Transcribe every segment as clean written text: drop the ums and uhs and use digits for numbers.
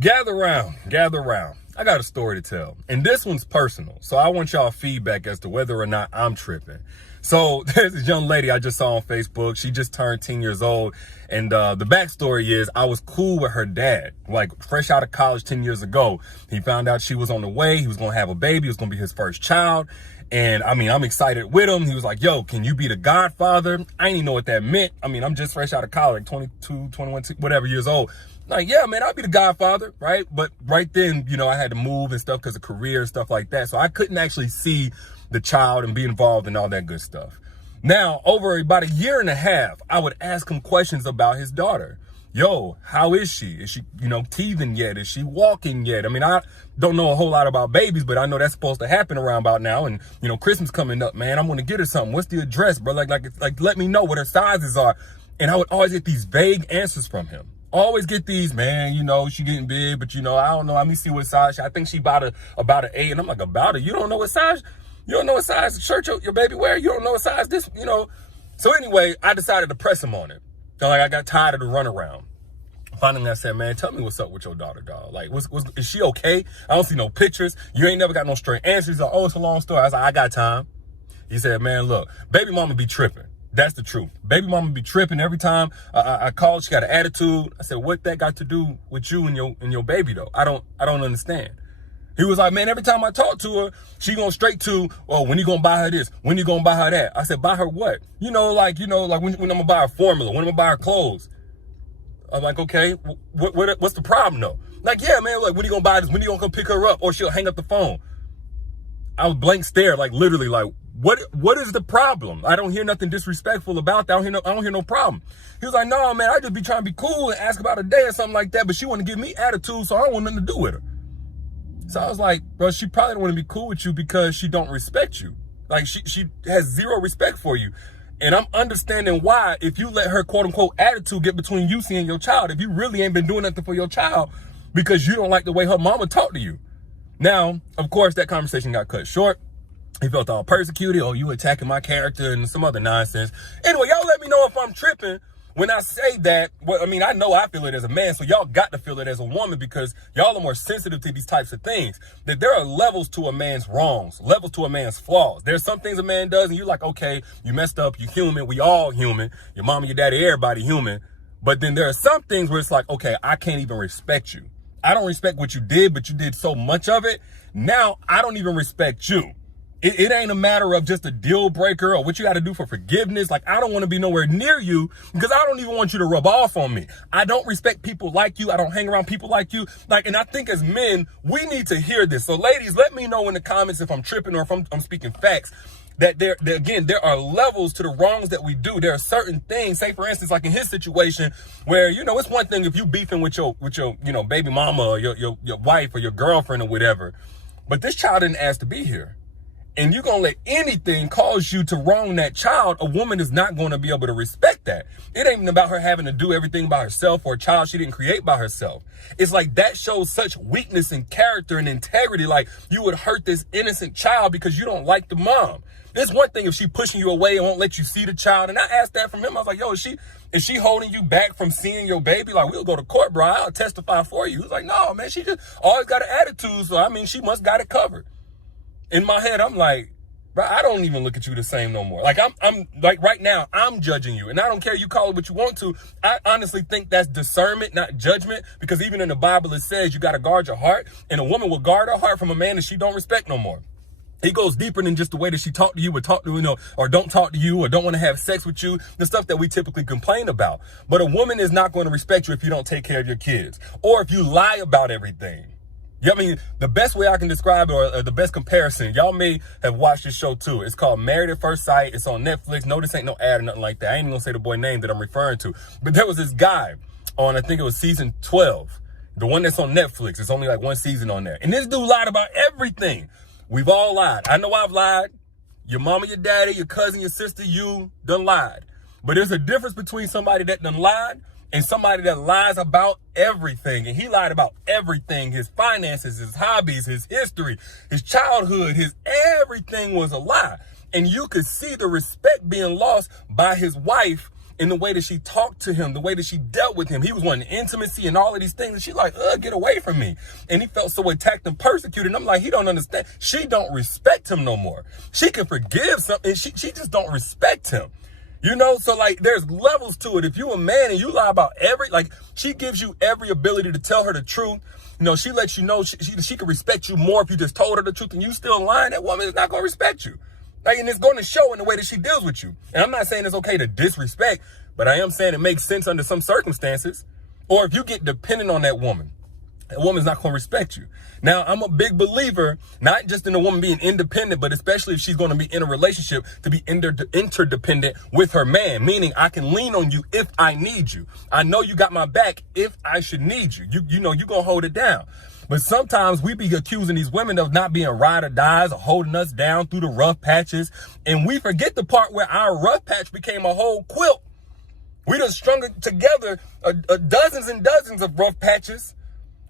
Gather round, gather round. I got a story to tell, and this one's personal. So I want y'all feedback as to whether or not I'm tripping. So there's this young lady I just saw on Facebook. She just turned 10 years old. And the backstory is I was cool with her dad, like fresh out of college 10 years ago. He found out she was on the way. He was going to have a baby. It was going to be his first child. And I mean, I'm excited with him. He was like, yo, can you be the godfather? I didn't even know what that meant. I mean, I'm just fresh out of college, 22, 21, whatever years old. Like, yeah, man, I'll be the godfather, right? But right then, you know, I had to move and stuff because of career and stuff like that. So I couldn't actually see the child and be involved in all that good stuff. Now, over about a year and a half, I would ask him questions about his daughter. Yo, how is she? Is she, teething yet? Is she walking yet? I mean, I don't know a whole lot about babies, but I know that's supposed to happen around about now. And, Christmas coming up, man, I'm going to get her something. What's the address, bro? Like, let me know what her sizes are. And I would always get these vague answers from him. Always get these, man, she getting big, but, I don't know. Let me see what size. I think she about an 8. And I'm like, about it? You don't know what size? You don't know what size the shirt your baby wear? You don't know what size this, So anyway, I decided to press him on it. I got tired of the runaround. Finally, I said, man, tell me what's up with your daughter, dog. Like, is she okay? I don't see no pictures. You ain't never got no straight answers. He's like, oh, it's a long story. I was like, I got time. He said, man, look, baby mama be tripping. That's the truth. Baby mama be tripping every time I called. She got an attitude. I said, what that got to do with you and your baby, though? I don't understand. He was like, man, every time I talk to her, she going straight to, oh, when you going to buy her this? When you going to buy her that? I said, buy her what? When I'm going to buy her formula, when I'm going to buy her clothes. I'm like, okay, what's the problem, though? Like, yeah, man, like, when you going to buy this? When you going to come pick her up? Or she'll hang up the phone. I was blank stare, like, literally, like, what is the problem? I don't hear nothing disrespectful about that. I don't hear no problem. He was like, no, man, I just be trying to be cool and ask about a day or something like that, but she want to give me attitude, so I don't want nothing to do with her. So I was like, bro, she probably don't want to be cool with you because she don't respect you. Like, she has zero respect for you. And I'm understanding why, if you let her quote unquote attitude get between you seeing your child, if you really ain't been doing nothing for your child because you don't like the way her mama talked to you. Now, of course, that conversation got cut short. He felt all persecuted. Oh, you attacking my character and some other nonsense. Anyway, y'all let me know if I'm tripping when I say that. Well, I mean, I know I feel it as a man, so y'all got to feel it as a woman because y'all are more sensitive to these types of things. That there are levels to a man's wrongs, levels to a man's flaws. There's some things a man does and you're like, okay, you messed up, you human, we all human. Your mama, your daddy, everybody human. But then there are some things where it's like, okay, I can't even respect you. I don't respect what you did, but you did so much of it. Now I don't even respect you. It ain't a matter of just a deal breaker or what you got to do for forgiveness. Like, I don't want to be nowhere near you because I don't even want you to rub off on me. I don't respect people like you. I don't hang around people like you. And I think as men, we need to hear this. So ladies, let me know in the comments if I'm tripping or if I'm speaking facts. That there are levels to the wrongs that we do. There are certain things, say for instance, like in his situation where, it's one thing if you beefing with your baby mama or your wife or your girlfriend or whatever, but this child didn't ask to be here. And you're going to let anything cause you to wrong that child, a woman is not going to be able to respect that. It ain't even about her having to do everything by herself or a child she didn't create by herself. It's like that shows such weakness in character and integrity. Like, you would hurt this innocent child because you don't like the mom. It's one thing if she pushing you away and won't let you see the child. And I asked that from him. I was like, yo, is she holding you back from seeing your baby? Like, we'll go to court, bro. I'll testify for you. He was like, no, man, she just always got an attitude. So, I mean, she must got it covered. In my head, I'm like, bro, I don't even look at you the same no more. Like, I'm like right now, I'm judging you. And I don't care, you call it what you want to. I honestly think that's discernment, not judgment. Because even in the Bible, it says you got to guard your heart. And a woman will guard her heart from a man that she don't respect no more. He goes deeper than just the way that she talk to you or talk to, or don't talk to you or don't want to have sex with you, the stuff that we typically complain about. But a woman is not going to respect you if you don't take care of your kids or if you lie about everything. Yeah, I mean, the best way I can describe it or the best comparison, y'all may have watched this show too. It's called Married at First Sight. It's on Netflix. No, this ain't no ad or nothing like that. I ain't even gonna say the boy name that I'm referring to. But there was this guy on, I think it was season 12. The one that's on Netflix. It's only like one season on there. And this dude lied about everything. We've all lied. I know I've lied. Your mama, your daddy, your cousin, your sister, you done lied. But there's a difference between somebody that done lied and somebody that lies about everything. And he lied about everything. His finances, his hobbies, his history, his childhood, his everything was a lie. And you could see the respect being lost by his wife in the way that she talked to him, the way that she dealt with him. He was wanting intimacy and all of these things. And she's like, get away from me. And he felt so attacked and persecuted. And I'm like, he don't understand. She don't respect him no more. She can forgive something. She just don't respect him. You know, so like there's levels to it. If you a man and you lie about she gives you every ability to tell her the truth. You know, she lets you know she can respect you more if you just told her the truth and you still lying. That woman is not going to respect you. Like, and it's going to show in the way that she deals with you. And I'm not saying it's okay to disrespect, but I am saying it makes sense under some circumstances. Or if you get dependent on that woman's not going to respect you. Now, I'm a big believer, not just in a woman being independent, but especially if she's going to be in a relationship, to be interdependent with her man, meaning I can lean on you if I need you. I know you got my back if I should need you. You know, you're going to hold it down. But sometimes we be accusing these women of not being ride or dies or holding us down through the rough patches. And we forget the part where our rough patch became a whole quilt. We done strung together dozens and dozens of rough patches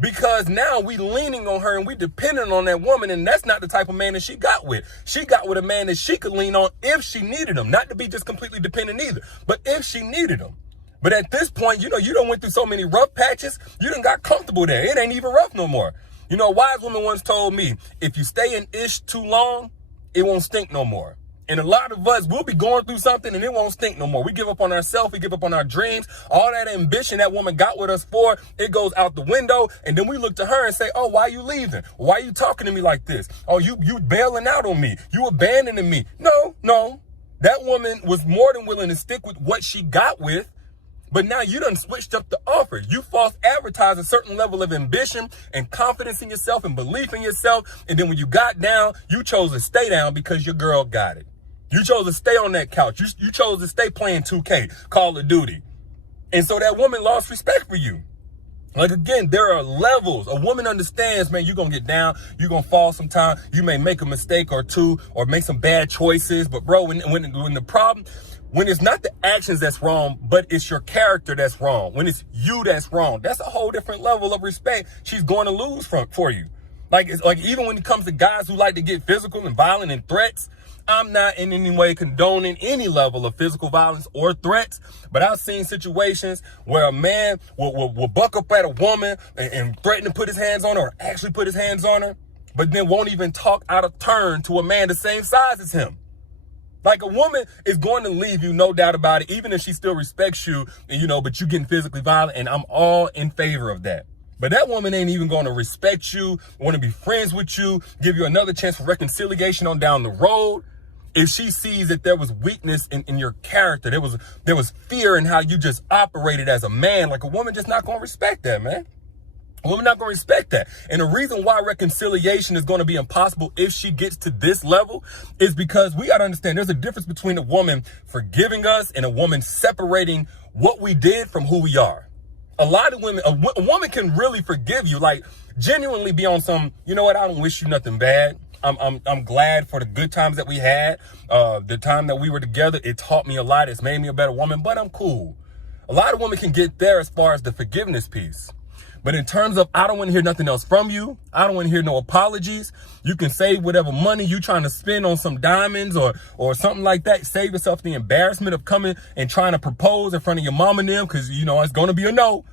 because now we leaning on her and we depending on that woman. And that's not the type of man that she got with. She got with a man that she could lean on if she needed him. Not to be just completely dependent either, but if she needed him. But at this point, you know, you done went through so many rough patches, you done got comfortable there. It ain't even rough no more. You know, a wise woman once told me, if you stay in ish too long, it won't stink no more. And a lot of us, we'll be going through something and it won't stink no more. We give up on ourselves. We give up on our dreams. All that ambition that woman got with us for, it goes out the window. And then we look to her and say, oh, why you leaving? Why you talking to me like this? Oh, you bailing out on me. You abandoning me. No. That woman was more than willing to stick with what she got with. But now you done switched up the offer. You false advertised a certain level of ambition and confidence in yourself and belief in yourself. And then when you got down, you chose to stay down because your girl got it. You chose to stay on that couch. You chose to stay playing 2K, Call of Duty. And so that woman lost respect for you. Like, again, there are levels. A woman understands, man, you're going to get down. You're going to fall sometime. You may make a mistake or two or make some bad choices. But, bro, when the problem... When it's not the actions that's wrong, but it's your character that's wrong. When it's you that's wrong, that's a whole different level of respect she's going to lose for you. Like, it's like, even when it comes to guys who like to get physical and violent and threats, I'm not in any way condoning any level of physical violence or threats, but I've seen situations where a man will buck up at a woman and threaten to put his hands on her or actually put his hands on her, but then won't even talk out of turn to a man the same size as him. Like, a woman is going to leave you, no doubt about it, even if she still respects you, and, you know, but you getting physically violent, and I'm all in favor of that. But that woman ain't even going to respect you, want to be friends with you, give you another chance for reconciliation on down the road. If she sees that there was weakness in your character, there was fear in how you just operated as a man, like, a woman just not going to respect that, man. A woman not going to respect that. And the reason why reconciliation is going to be impossible if she gets to this level is because we got to understand there's a difference between a woman forgiving us and a woman separating what we did from who we are. A lot of women, a woman can really forgive you, like, genuinely be on some, you know what, I don't wish you nothing bad. I'm glad for the good times that we had. The time that we were together, it taught me a lot. It's made me a better woman, but I'm cool. A lot of women can get there as far as the forgiveness piece. But in terms of, I don't want to hear nothing else from you. I don't want to hear no apologies. You can save whatever money you trying to spend on some diamonds or something like that. Save yourself the embarrassment of coming and trying to propose in front of your mom and them, because, you know, it's going to be a no.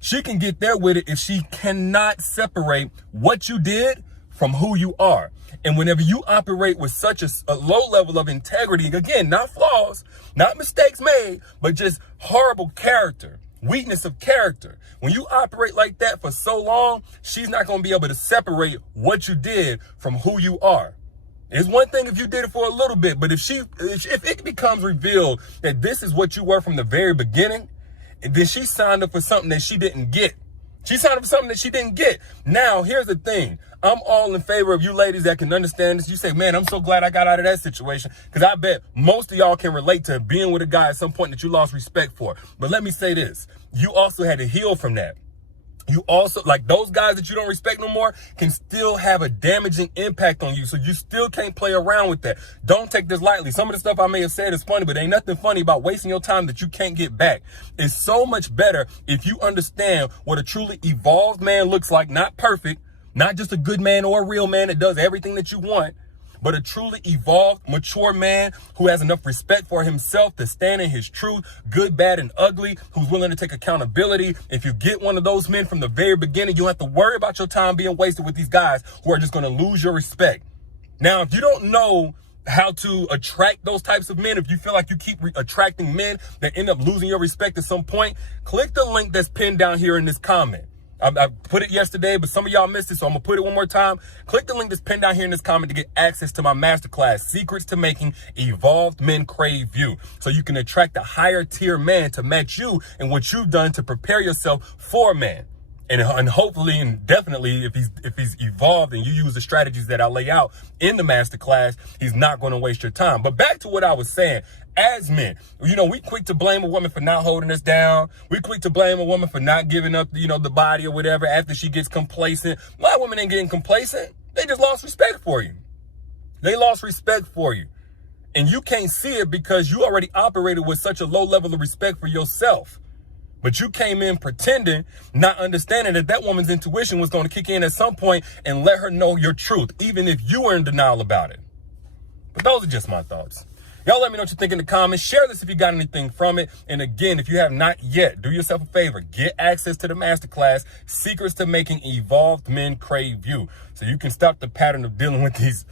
She can get there with it if she cannot separate what you did from who you are. And whenever you operate with such a low level of integrity, again, not flaws, not mistakes made, but just horrible character, weakness of character. When you operate like that for so long, she's not going to be able to separate what you did from who you are. It's one thing if you did it for a little bit, but if it becomes revealed that this is what you were from the very beginning, and then she signed up for something that she didn't get. She signed up for something that she didn't get. Now, here's the thing. I'm all in favor of you ladies that can understand this. You say, man, I'm so glad I got out of that situation, because I bet most of y'all can relate to being with a guy at some point that you lost respect for. But let me say this. You also had to heal from that. You also, like, those guys that you don't respect no more can still have a damaging impact on you. So you still can't play around with that. Don't take this lightly. Some of the stuff I may have said is funny, but ain't nothing funny about wasting your time that you can't get back. It's so much better if you understand what a truly evolved man looks like. Not perfect, not just a good man or a real man that does everything that you want, but a truly evolved, mature man who has enough respect for himself to stand in his truth, good, bad, and ugly, who's willing to take accountability. If you get one of those men from the very beginning, you don't have to worry about your time being wasted with these guys who are just going to lose your respect. Now, if you don't know how to attract those types of men, if you feel like you keep attracting men that end up losing your respect at some point, click the link that's pinned down here in this comment. I put it yesterday, but some of y'all missed it, so I'm going to put it one more time. Click the link that's pinned down here in this comment to get access to my masterclass, Secrets to Making Evolved Men Crave You, so you can attract a higher tier man to match you and what you've done to prepare yourself for a man. And hopefully and definitely, if he's evolved and you use the strategies that I lay out in the masterclass, he's not going to waste your time. But back to what I was saying. As men, we quick to blame a woman for not holding us down. We quick to blame a woman for not giving up, the body or whatever after she gets complacent. A lot of women ain't getting complacent. They just lost respect for you. They lost respect for you. And you can't see it because you already operated with such a low level of respect for yourself. But you came in pretending, not understanding that woman's intuition was going to kick in at some point and let her know your truth, even if you were in denial about it. But those are just my thoughts. Y'all let me know what you think in the comments. Share this if you got anything from it. And again, if you have not yet, do yourself a favor. Get access to the masterclass, Secrets to Making Evolved Men Crave You, so you can stop the pattern of dealing with these.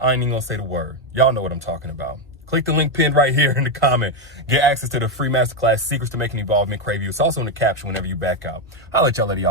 I ain't even going to say the word. Y'all know what I'm talking about. Click the link pinned right here in the comment. Get access to the free masterclass, Secrets to Making Evolved Men Crave You. It's also in the caption whenever you back out. I'll let y'all be